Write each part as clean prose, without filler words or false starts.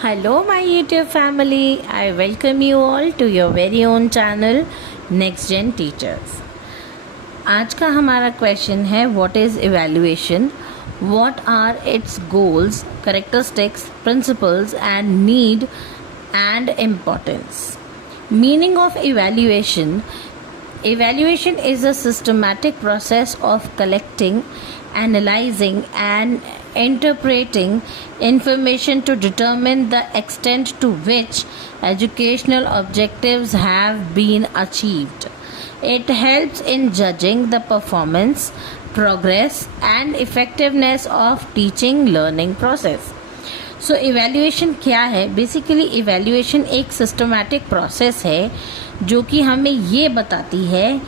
Hello, my YouTube family. I welcome you all to your very own channel, Next Gen Teachers. आज का हमारा question है what is evaluation, what are its goals, characteristics, principles and need and importance. Meaning of evaluation. Evaluation is a systematic process of collecting, analyzing, and interpreting information to determine the extent to which educational objectives have been achieved. It helps in judging the performance, progress, and effectiveness of teaching learning process. So evaluation क्या है? Basically evaluation एक systematic process है जो कि हमें ये बताती है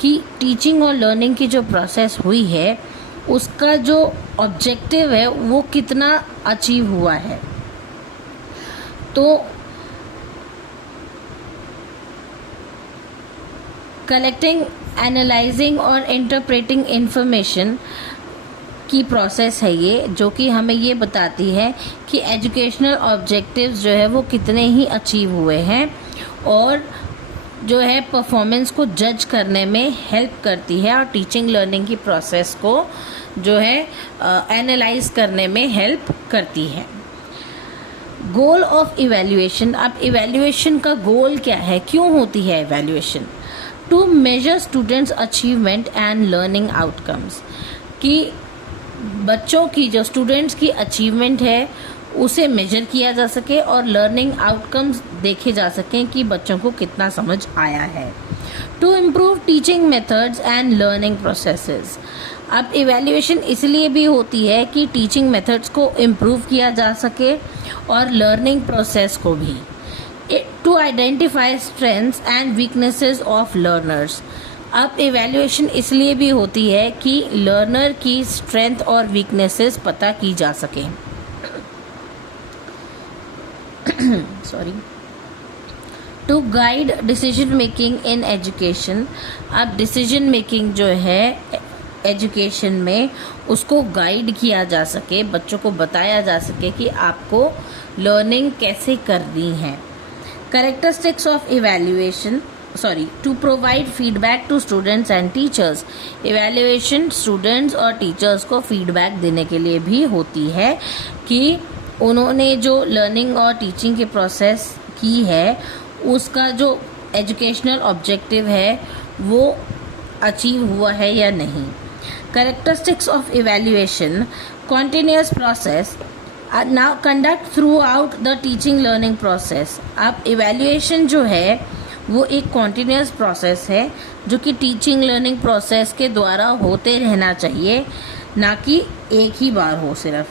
कि टीचिंग और लर्निंग की जो प्रोसेस हुई है उसका जो ऑब्जेक्टिव है वो कितना अचीव हुआ है. तो कलेक्टिंग, एनालाइजिंग और इंटरप्रेटिंग इंफॉर्मेशन की प्रोसेस है ये, जो कि हमें ये बताती है कि एजुकेशनल ऑब्जेक्टिव्स जो है वो कितने ही अचीव हुए हैं और जो है परफॉर्मेंस को जज करने में हेल्प करती है और टीचिंग लर्निंग की प्रोसेस को जो है एनालाइज करने में हेल्प करती है. Goal of evaluation. अब इवैल्यूएशन का गोल क्या है, क्यों होती है evaluation? To measure students achievement and learning outcomes. कि बच्चों की जो स्टूडेंट्स की अचीवमेंट है उसे मेजर किया जा सके और लर्निंग आउटकम्स देखे जा सकें कि बच्चों को कितना समझ आया है. To improve teaching methods and learning processes. अब इवैल्यूएशन इसलिए भी होती है कि टीचिंग मेथड्स को इम्प्रूव किया जा सके और लर्निंग प्रोसेस को भी. To identify strengths and weaknesses of learners. अब इवैल्यूएशन इसलिए भी होती है कि लर्नर की स्ट्रेंथ और वीकनेसेस पता की जा सके. Sorry. To guide decision making in education. अब डिसीजन मेकिंग जो है एजुकेशन में उसको गाइड किया जा सके, बच्चों को बताया जा सके कि आपको लर्निंग कैसे करनी है. Characteristics of evaluation. To provide feedback to students and teachers. Evaluation students और teachers को feedback देने के लिए भी होती है कि उन्होंने जो learning और teaching के process की है उसका जो educational objective है वो achieve हुआ है या नहीं. Characteristics of evaluation. Continuous process. Now conduct throughout the teaching learning process. अब evaluation जो है वो एक कॉन्टिन्यूस प्रोसेस है जो कि टीचिंग लर्निंग प्रोसेस के द्वारा होते रहना चाहिए, ना कि एक ही बार हो सिर्फ.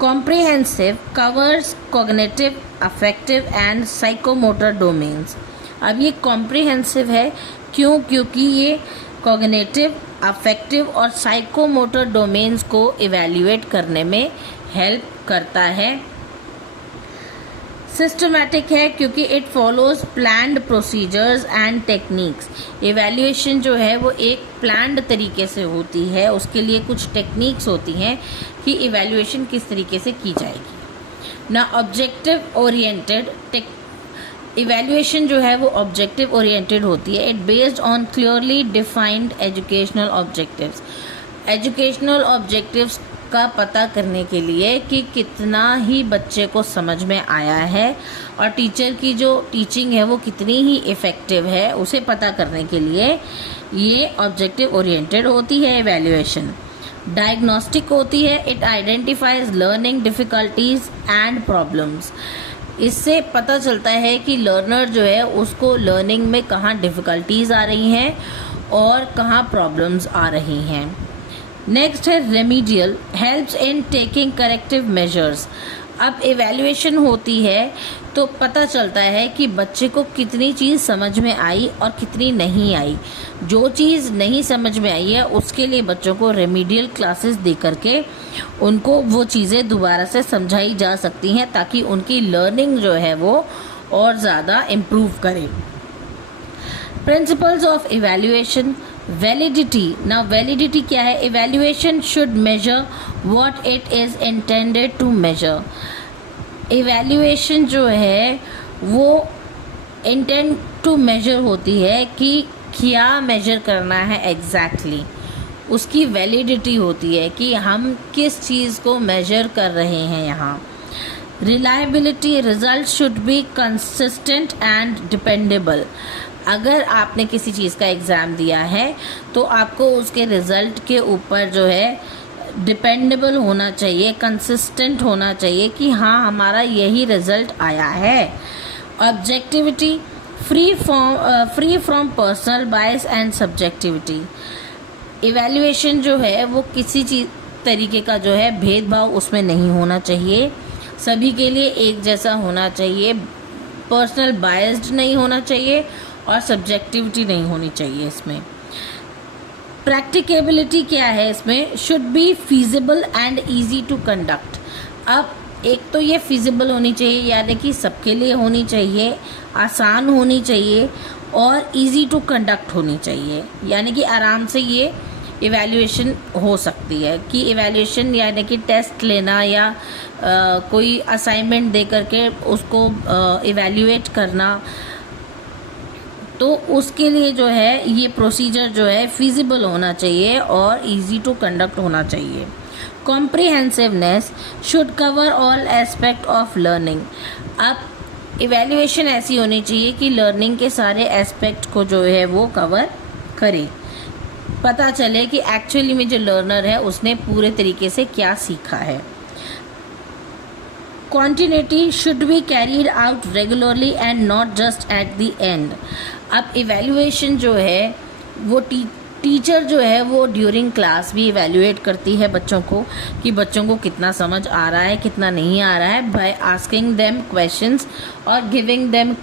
Comprehensive. Covers cognitive, affective and psychomotor domains. अब ये कॉम्प्रिहेंसिव है क्योंकि ये कॉग्निटिव, अफेक्टिव और साइकोमोटर डोमेन्स को इवैल्यूएट करने में हेल्प करता है. सिस्टमैटिक है क्योंकि it follows planned procedures and techniques. Evaluation जो है वो एक प्लान्ड तरीके से होती है, उसके लिए कुछ टेक्निक्स होती हैं कि इवैल्यूएशन किस तरीके से की जाएगी. ना ऑब्जेक्टिव ओरिएंटेड. इवैल्यूएशन जो है वो ऑब्जेक्टिव ओरिएंटेड होती है. It based on clearly defined educational objectives. Educational objectives का पता करने के लिए कि कितना ही बच्चे को समझ में आया है और टीचर की जो टीचिंग है वो कितनी ही इफ़ेक्टिव है उसे पता करने के लिए ये ऑब्जेक्टिव ओरिएंटेड होती है इवैल्यूएशन. डायग्नोस्टिक होती है. It identifies learning difficulties and problems. इससे पता चलता है कि लर्नर जो है उसको लर्निंग में कहाँ डिफ़िकल्टीज आ रही हैं और कहाँ प्रॉब्लम्स आ रही हैं. नेक्स्ट है remedial. Helps in taking corrective measures. अब इवैल्यूएशन होती है तो पता चलता है कि बच्चे को कितनी चीज़ समझ में आई और कितनी नहीं आई. जो चीज़ नहीं समझ में आई है उसके लिए बच्चों को रेमीडियल क्लासेस दे करके उनको वो चीज़ें दोबारा से समझाई जा सकती हैं ताकि उनकी लर्निंग जो है वो और ज़्यादा इम्प्रूव करे. Principles of evaluation. Validity. Now validity क्या है? Evaluation should measure what it is intended to measure. Evaluation जो है वो इंटेंट टू मेजर होती है कि क्या मेजर करना है एग्जैक्टली उसकी वैलिडिटी होती है कि हम किस चीज़ को मेजर कर रहे हैं यहाँ। Reliability, result should be consistent and dependable. अगर आपने किसी चीज़ का एग्ज़ाम दिया है तो आपको उसके रिज़ल्ट के ऊपर जो है डिपेंडेबल होना चाहिए, कंसिस्टेंट होना चाहिए कि हाँ हमारा यही रिज़ल्ट आया है। Objectivity, free from personal bias and subjectivity. Evaluation जो है वो किसी चीज़ तरीके का जो है भेदभाव उसमें नहीं होना चाहिए, सभी के लिए एक जैसा होना चाहिए, पर्सनल बायस्ड नहीं होना चाहिए और सब्जेक्टिविटी नहीं होनी चाहिए इसमें। प्रैक्टिकेबिलिटी क्या है इसमें, should be feasible and easy to conduct. अब एक तो ये फिजिबल होनी चाहिए यानी कि सबके लिए होनी चाहिए, आसान होनी चाहिए और इजी टू कंडक्ट होनी चाहिए, यानी कि आराम से ये इवैल्यूएशन हो सकती है। कि इवैल्यूएशन यानी कि टेस्ट लेना या कोई असाइनमेंट दे करके उसको इवैल्यूएट करना, तो उसके लिए जो है ये प्रोसीजर जो है फिजिबल होना चाहिए और इजी टू कंडक्ट होना चाहिए। Comprehensiveness should cover all aspect of learning. अब इवैल्यूएशन ऐसी होनी चाहिए कि लर्निंग के सारे एस्पेक्ट को जो है वो कवर करे, पता चले कि एक्चुअली में जो लर्नर है उसने पूरे तरीके से क्या सीखा है। Continuity should be carried out regularly and not just at the end. अब इवैल्यूएशन जो है वो टीचर जो है वो ड्यूरिंग क्लास भी इवैल्यूएट करती है बच्चों को कि बच्चों को कितना समझ आ रहा है कितना नहीं आ रहा है, बाय आस्किंग देम क्वेश्चंस और गिविंग देम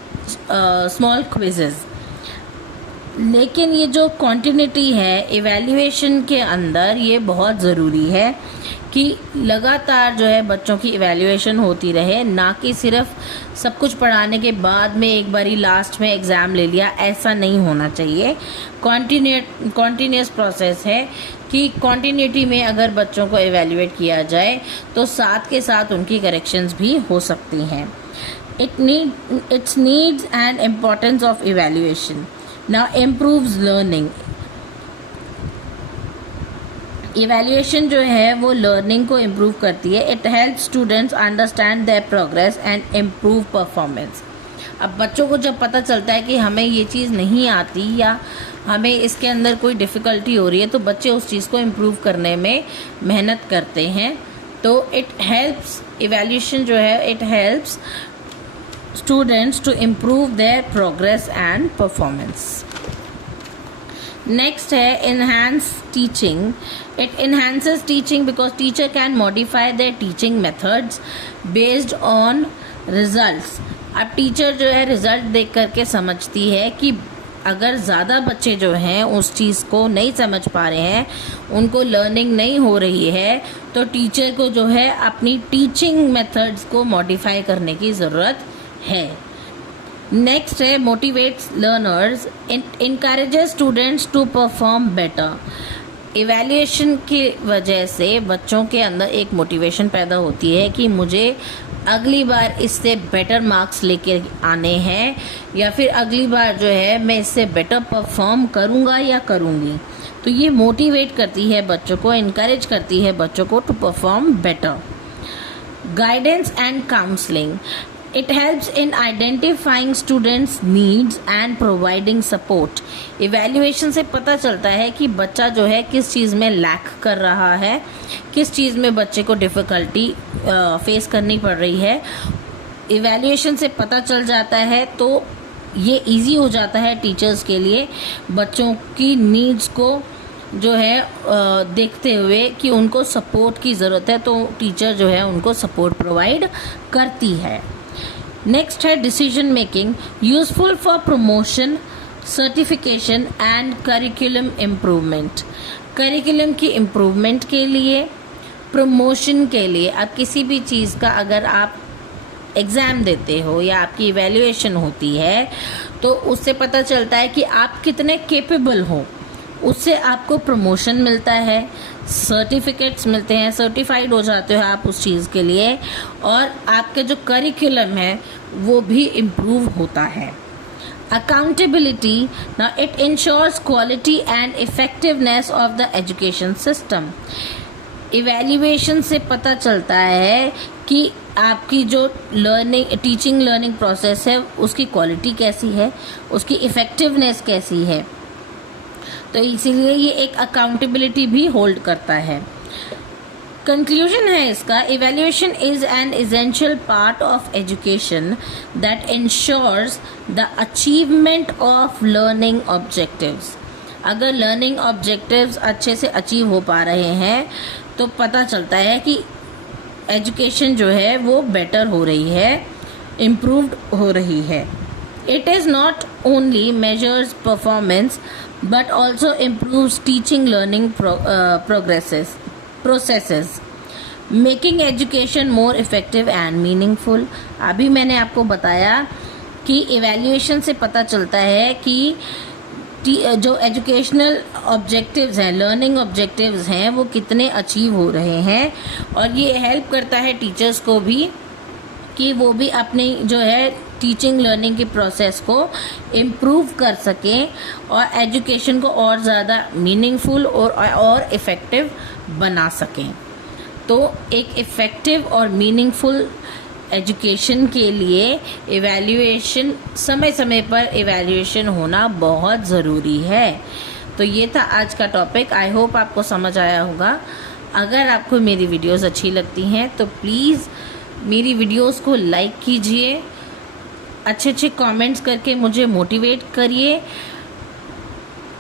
स्मॉल क्विजेस। लेकिन ये जो कॉन्टिन्यूटी है इवैल्यूएशन के अंदर ये बहुत ज़रूरी है कि लगातार जो है बच्चों की इवैल्यूएशन होती रहे, ना कि सिर्फ सब कुछ पढ़ाने के बाद में एक बारी लास्ट में एग्ज़ाम ले लिया, ऐसा नहीं होना चाहिए। कॉन्टिन्यूस प्रोसेस है कि कॉन्टिन्यूटी में अगर बच्चों को इवैल्यूएट किया जाए तो साथ के साथ उनकी करेक्शंस भी हो सकती हैं। It's needs and importance of evaluation now improves learning. Evaluation जो है वो लर्निंग को इम्प्रूव करती है। It help students understand their progress and improve performance. अब बच्चों को जब पता चलता है कि हमें ये चीज़ नहीं आती या हमें इसके अंदर कोई डिफ़िकल्टी हो रही है तो बच्चे उस चीज़ को इम्प्रूव करने में मेहनत करते हैं। तो इट हेल्प्स, इवैल्यूएशन जो है it helps students to improve their progress and performance. Next है enhance teaching. It enhances teaching because teacher can modify their teaching methods based on results. अब टीचर जो है रिजल्ट देख करके समझती है कि अगर ज़्यादा बच्चे जो हैं उस चीज़ को नहीं समझ पा रहे हैं, उनको लर्निंग नहीं हो रही है, तो टीचर को जो है अपनी टीचिंग मेथड्स को मॉडिफाई करने की ज़रूरत है। नेक्स्ट है motivates learners, encourages students to perform better. Evaluation की वजह से बच्चों के अंदर एक मोटिवेशन पैदा होती है कि मुझे अगली बार इससे बेटर मार्क्स लेके आने हैं या फिर अगली बार जो है मैं इससे बेटर परफॉर्म करूँगा या करूँगी। तो ये मोटिवेट करती है बच्चों को, इनकरेज करती है बच्चों को to perform better. Guidance and counselling, It helps in identifying students' needs and providing support. Evaluation से पता चलता है कि बच्चा जो है किस चीज़ में लैक कर रहा है, किस चीज़ में बच्चे को डिफ़िकल्टी फेस करनी पड़ रही है। इवैल्यूएशन से पता चल जाता है तो ये इजी हो जाता है टीचर्स के लिए बच्चों की नीड्स को जो है देखते हुए कि उनको सपोर्ट की ज़रूरत है, तो टीचर जो है उनको सपोर्ट प्रोवाइड करती है। नेक्स्ट है decision making, useful for promotion, certification and curriculum improvement. Curriculum की इम्प्रूवमेंट के लिए, प्रमोशन के लिए, अब किसी भी चीज़ का अगर आप एग्ज़ाम देते हो या आपकी इवैल्यूएशन होती है तो उससे पता चलता है कि आप कितने केपेबल हो। उससे आपको प्रमोशन मिलता है, सर्टिफिकेट्स मिलते हैं, सर्टिफाइड हो जाते हो आप उस चीज़ के लिए, और आपके जो करिकुलम है वो भी इम्प्रूव होता है। Accountability, now it ensures quality and effectiveness of the education system. Evaluation से पता चलता है कि आपकी जो टीचिंग लर्निंग प्रोसेस है उसकी क्वालिटी कैसी है, उसकी इफ़ेक्टिवनेस कैसी है। तो इसीलिए ये एक अकाउंटेबिलिटी भी होल्ड करता है। कंक्लूजन है इसका, evaluation is an essential part of education that ensures the achievement of learning objectives. अगर लर्निंग ऑब्जेक्टिव्स अच्छे से अचीव हो पा रहे हैं तो पता चलता है कि एजुकेशन जो है वो बेटर हो रही है, इम्प्रूव्ड हो रही है। It is not only measures performance but also improves teaching learning processes, making education more effective and meaningful. अभी मैंने आपको बताया कि इवैल्यूएशन से पता चलता है कि जो एजुकेशनल ऑब्जेक्टिव्स हैं, लर्निंग ऑब्जेक्टिव्स हैं, वो कितने अचीव हो रहे हैं, और ये हेल्प करता है टीचर्स को भी कि वो भी अपनी जो है टीचिंग लर्निंग के प्रोसेस को इम्प्रूव कर सकें और एजुकेशन को और ज़्यादा मीनिंगफुल और इफ़ेक्टिव बना सकें। तो एक इफ़ेक्टिव और मीनिंगफुल एजुकेशन के लिए इवैल्यूएशन, समय समय पर इवैल्यूएशन होना बहुत ज़रूरी है। तो ये था आज का टॉपिक। आई होप आपको समझ आया होगा। अगर आपको मेरी वीडियोस अच्छी लगती हैं तो प्लीज़ मेरी वीडियोस को लाइक कीजिए, अच्छे अच्छे कमेंट्स करके मुझे मोटिवेट करिए,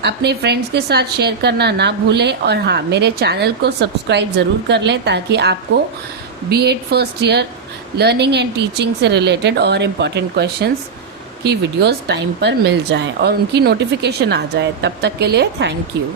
अपने फ्रेंड्स के साथ शेयर करना ना भूलें, और हाँ, मेरे चैनल को सब्सक्राइब ज़रूर कर लें ताकि आपको B.Ed first year learning and teaching से रिलेटेड और इम्पॉर्टेंट क्वेश्चंस की वीडियोस टाइम पर मिल जाएं और उनकी नोटिफिकेशन आ जाए। तब तक के लिए थैंक यू।